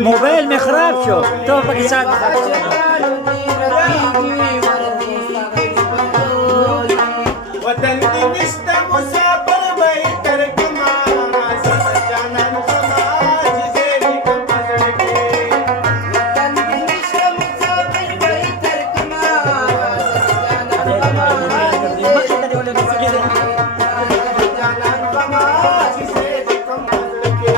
موبایل می خراب شو تو پاکی ساعت وطن کی نشتا مسافر بھائی ترکما جانان سماج زیری کمزر کے وطن کی نشتا مسافر بھائی ترکما جانان سماج زیری کمزر کے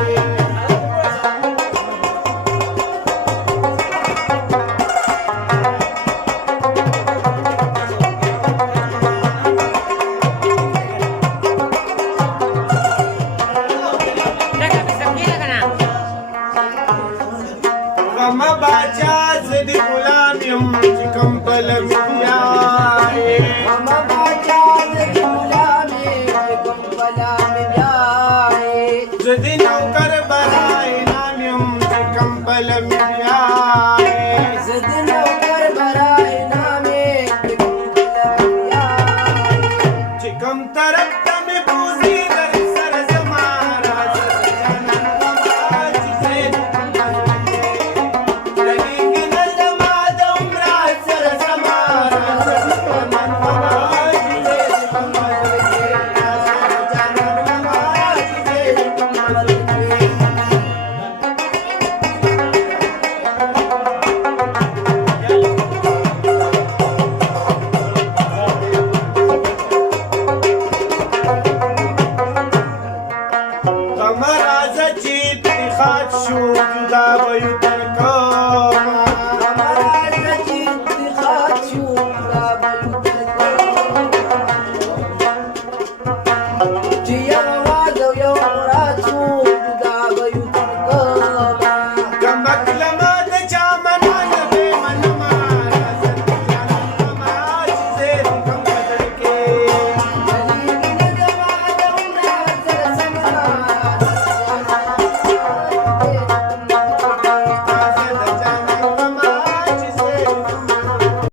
غم باچا زدی غلام یم چې کوم بلم بیاي غم باچا زدی غلام یم چې کوم بلم بیاي زدی نوکر برای نام یم چې کوم بلم بیاي زدی نوکر برای نام یم چې کوم بلم بیاي چې کوم طرف ته مې بوزي در سره زما راځه جانان غما چې زید غم راځه چې اتحاد شو جدا به یو